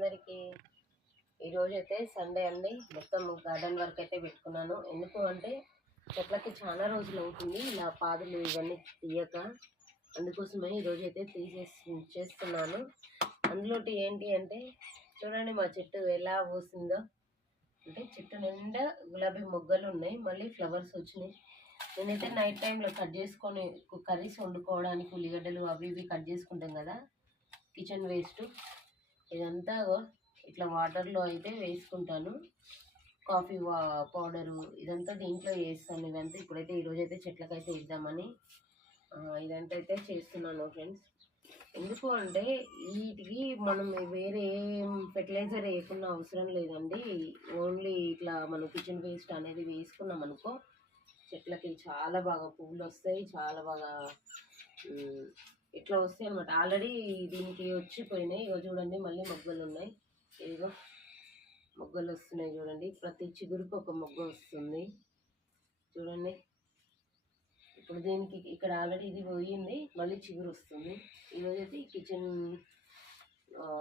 అందరికీ. ఈరోజైతే సండే అండి. మొత్తం గార్డెన్ వర్క్ అయితే పెట్టుకున్నాను. ఎందుకు అంటే చెట్లకి చాలా రోజులు అవుతుంది ఇలా పాదులు ఇవన్నీ తీయక. అందుకోసమే ఈరోజైతే చేస్తున్నాను. అందులోటి ఏంటి అంటే చూడండి మా చెట్టు ఎలా పూసిందో. అంటే చెట్టు నిండా గులాబీ మొగ్గలు ఉన్నాయి, మళ్ళీ ఫ్లవర్స్ వచ్చినాయి. నేనైతే నైట్ టైంలో కట్ చేసుకొని కర్రీస్ వండుకోవడానికి ఉల్లిగడ్డలు అవి ఇవి కట్ చేసుకుంటాం కదా, కిచెన్ వేస్ట్ ఇదంతా ఇట్లా వాటర్లో అయితే వేసుకుంటాను. కాఫీ పౌడరు ఇదంతా దీంట్లో వేస్తాను. ఇదంతా ఇప్పుడైతే ఈరోజైతే చెట్లకైతే ఇద్దామని ఇదంతా అయితే చేస్తున్నాను ఫ్రెండ్స్. ఎందుకు అంటే వీటికి మనం వేరే ఫెర్టిలైజర్ వేయకుండా అవసరం లేదండి. ఓన్లీ ఇట్లా మనం కిచెన్ వేస్ట్ అనేది వేసుకున్నాం అనుకో చెట్లకి చాలా బాగా పువ్వులు వస్తాయి, చాలా బాగా ఇట్లా వస్తాయి అనమాట. ఆల్రెడీ దీనికి వచ్చిపోయినాయి. ఇగో చూడండి మళ్ళీ మొగ్గలు ఉన్నాయి. ఇదిగో మొగ్గలు వస్తున్నాయి చూడండి. ప్రతి చిగురుకు ఒక మొగ్గ వస్తుంది చూడండి. ఇప్పుడు దీనికి ఇక్కడ ఆల్రెడీ ఇది పోయింది, మళ్ళీ చిగురు వస్తుంది. ఈరోజైతే ఈ కిచెన్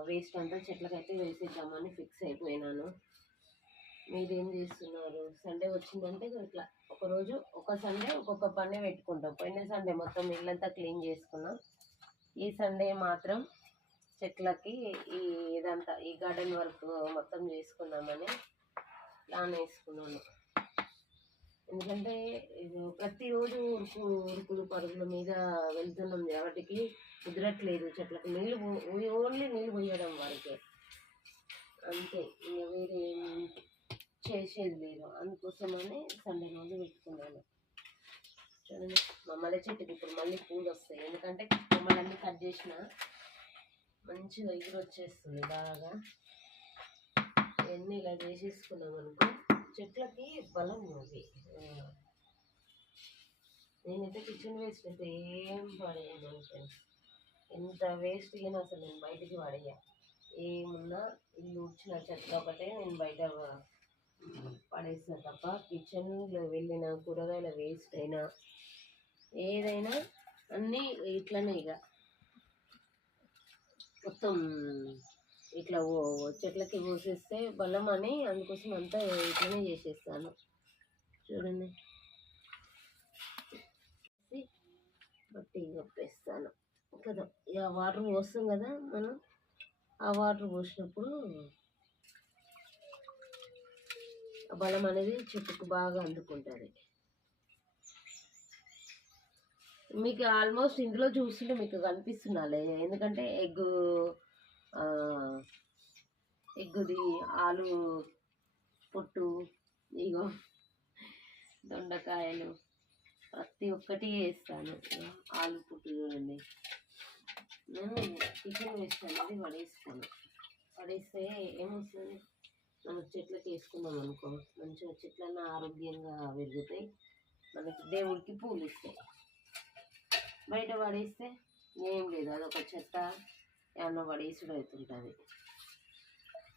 వేస్ట్ అంతా చెట్లకైతే వేసేద్దామని ఫిక్స్ అయిపోయినాను. మీరేం చేస్తున్నారు? సండే వచ్చిందంటే ఇట్లా ఒకరోజు ఒక సండే ఒక్కొక్క పని పెట్టుకుంటాం. పోయిన సండే మొత్తం ఇల్లంతా క్లీన్ చేసుకున్నాం. ఈ సండే మాత్రం చెట్లకి ఇదంతా ఈ గార్డెన్ వర్క్ మొత్తం చేసుకుందామని ప్లాన్ వేసుకున్నాను. ఎందుకంటే ప్రతిరోజు ఉరుకులు పరుగుల మీద వెళ్తున్నాం కాబట్టి కుదరట్లేదు. చెట్లకు ఓన్లీ నీళ్ళు పోయడం వరకే, అంతే. ఇంకా వేరే చేసేది లేదు. అందుకోసమని సండే రోజు పెట్టుకున్నాను. చూడండి మా మల్లె చెట్టుకి ఇప్పుడు మళ్ళీ పూలు వస్తాయి. ఎందుకంటే కొమ్మలన్నీ కట్ చేసిన మంచిగా ఎగురు వచ్చేస్తుంది బాగా. ఇవన్నీ ఇలా చేసేసుకున్నాం అనుకో చెట్లకి బలం అవి. నేనైతే కిచెన్ వేస్ట్ అయితే ఏం పడేయను ఫ్రెండ్స్. ఎంత వేస్ట్ అయినా అసలు నేను బయటికి పడేయ. ఏమున్నా ఇల్లు ఉడ్చిన చెత్త ఒకటే నేను బయట పడేసిన తప్ప కిచెన్లో వెళ్ళిన కూరగాయల వేస్ట్ అయినా ఏదైనా అన్నీ ఇట్లనే ఇక మొత్తం ఇట్లా చెట్లకి పోసేస్తే బలం అని, అందుకోసం అంతా ఇట్లనే చేసేస్తాను. చూడండి బట్టి కప్పేస్తాను కదా. ఇక వాటర్ పోస్తాం కదా మనం, ఆ వాటర్ పోసినప్పుడు ఆ బలం అనేది చెట్టుకు బాగా అందుకుంటుంది. మీకు ఆల్మోస్ట్ ఇందులో చూస్తుంటే మీకు కనిపిస్తున్నాలే, ఎందుకంటే ఎగ్గుది ఆలు పొట్టు, ఇగో దొండకాయలు ప్రతి ఒక్కటి వేస్తాను. ఆలు పొట్టు చూడండి. నేను కిచెన్ వేస్ట్ అనేది పడేస్తే ఏమొస్తుంది, మనం చెట్లకి వేసుకున్నాం అనుకో మంచిగా చెట్లన్నా ఆరోగ్యంగా పెరుగుతాయి, మనకి దేవుడికి పూలు ఇస్తాయి. బయట పడేస్తే ఏం లేదు, అదొక చెత్త ఏమన్నా పడేసుడు అవుతుంటుంది.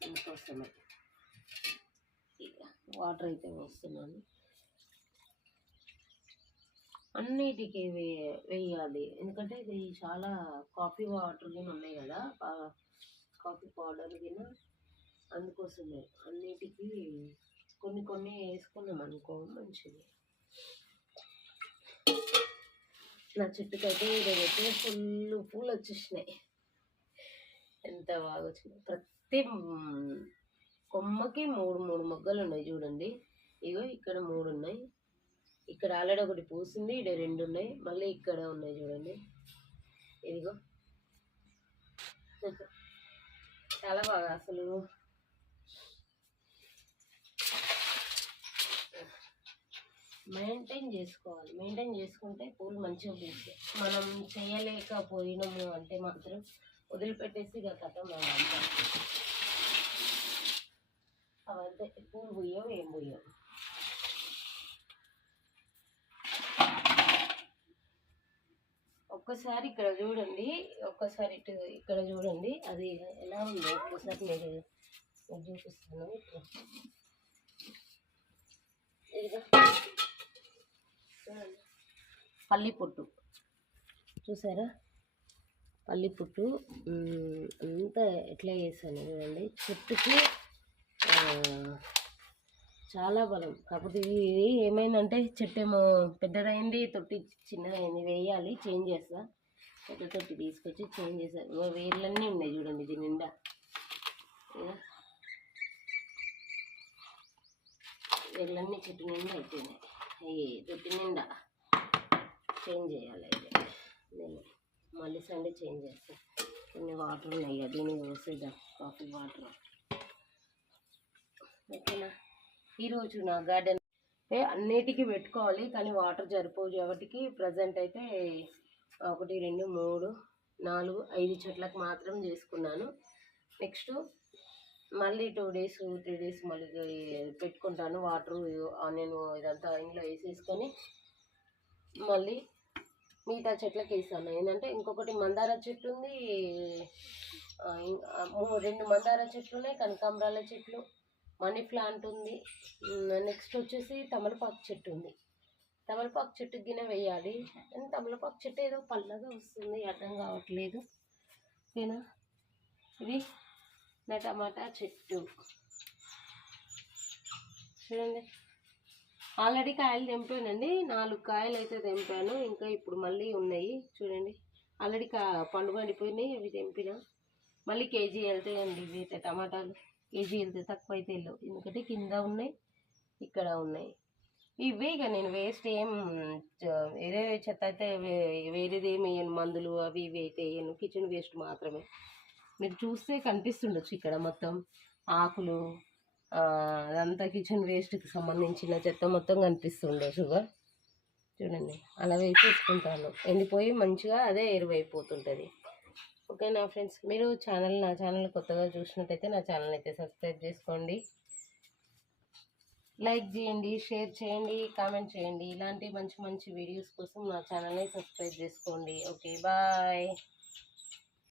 ఇందుకోసమే వాటర్ అయితే వస్తున్నాను. అన్నిటికీ వేయాలి, ఎందుకంటే ఇది చాలా కాఫీ వాటర్ గిన ఉన్నాయి కదా, కాఫీ పౌడర్ గిన. అందుకోసమే అన్నిటికీ కొన్ని కొన్ని వేసుకున్నాం అనుకో మంచిది. నా చెట్టుకైతే ఈరోజైతే ఫుల్ పూలు వచ్చేసినాయి. ఎంత బాగా వచ్చినాయి. ప్రతి కొమ్మకి మూడు మొగ్గలు ఉన్నాయి చూడండి. ఇగో ఇక్కడ 3 ఉన్నాయి, ఇక్కడ ఆల్రెడీ ఒకటి పూసింది, ఇక్కడ 2 ఉన్నాయి, మళ్ళీ ఇక్కడ ఉన్నాయి చూడండి. ఇదిగో చాలా బాగా అసలు మెయింటైన్ చేసుకోవాలి. మెయింటైన్ చేసుకుంటే పూలు మంచిగా పూస్తాయి. మనం చేయలేకపోయినాము అంటే మాత్రం వదిలిపెట్టేసి ఇక కథం అవంతే. పూలు పోయావు ఏం పోయావు. ఒక్కసారి ఇక్కడ చూడండి, ఒక్కసారి ఇక్కడ చూడండి, అది ఎలా ఉందో ఒక్కసారి నేను చూపిస్తాను. పల్లి పొట్టు చూసారా, పల్లి పుట్టు అంతా ఎట్లా చేశాను చూడండి. చెట్టుకి చాలా బలం. కాకపోతే ఇది ఏమైందంటే చెట్టు ఏమో పెద్దదైంది, తొట్టి చిన్నదైంది. వేయాలి, చేంజ్ చేస్తా. పెద్ద తొట్టి తీసుకొచ్చి చేంజ్ చేస్తాను. వేర్లన్నీ ఉన్నాయి చూడండి దీని నిండా. వేర్లన్నీ చెట్టు నిండా అయిపోయినాయి. ఈ తొట్టి నిండా చేంజ్ చేయాలి. అయితే నేను మళ్ళీ సండే చేంజ్ చేస్తాను. కొన్ని వాటర్ ఉన్నాయి కదా, దీన్ని పోసేద్దాం. Coffee water. ఓకేనా. ఈరోజు నా గార్డెన్ అంటే అన్నిటికీ పెట్టుకోవాలి, కానీ వాటర్ సరిపోవు కాబట్టి ప్రజెంట్ అయితే 1 2 3 4 5 చెట్లకు మాత్రం చేసుకున్నాను. నెక్స్ట్ మళ్ళీ 2 days 3 days మళ్ళీ పెట్టుకుంటాను వాటరు. నేను ఇదంతా ఇంట్లో వేసేసుకొని మళ్ళీ మిగతా చెట్లకి వేసాను. ఏంటంటే ఇంకొకటి మందార చెట్టు ఉంది, 2 మందార చెట్లు ఉన్నాయి, కనకాంబరాల చెట్లు, మనీ ప్లాంట్ ఉంది. నెక్స్ట్ వచ్చేసి తమలపాకు చెట్టు ఉంది. తమలపాకు చెట్టు గిన్నె వేయాలి. కానీ తమలపాకు చెట్టు ఏదో పల్లగా వస్తుంది, అర్థం కావట్లేదు. ఓకేనా. ఇది నా టమాటా చెట్టు చూడండి. ఆల్రెడీ కాయలు తెంపానండి, 4 కాయలు అయితే తెంపాను. ఇంకా ఇప్పుడు మళ్ళీ ఉన్నాయి చూడండి. ఆల్రెడీ పండు పండిపోయినాయి, అవి తెంపిన. మళ్ళీ కేజీ వెళ్తాయండి ఇవి అయితే. టమాటాలు కేజీ వెళ్తాయి, తక్కువ అయితే వెళ్ళవు. ఎందుకంటే కింద ఉన్నాయి, ఇక్కడ ఉన్నాయి. ఇవే ఇక నేను వేస్ట్ ఏం వేరే చెత్త అయితే వేరేది ఏమి వేయను. మందులు అవి ఇవి అయితే వేయను. కిచెన్ వేస్ట్ మాత్రమే. మీరు చూస్తే కనిపిస్తుండొచ్చు ఇక్కడ మొత్తం ఆకులు, అదంతా కిచెన్ వేస్ట్కి సంబంధించిన చెత్త మొత్తం కనిపిస్తుండే. షుగర్ చూడండి, అలా వేసేసుకుంటాను. ఎండిపోయి మంచిగా అదే ఎరువైపోతుంటుంది. ఓకేనా ఫ్రెండ్స్. మీరు నా ఛానల్ కొత్తగా చూసినట్టయితే నా ఛానల్ అయితే సబ్స్క్రైబ్ చేసుకోండి, లైక్ చేయండి, షేర్ చేయండి, కామెంట్ చేయండి. ఇలాంటి మంచి మంచి వీడియోస్ కోసం నా ఛానల్ని సబ్స్క్రైబ్ చేసుకోండి. Okay, bye.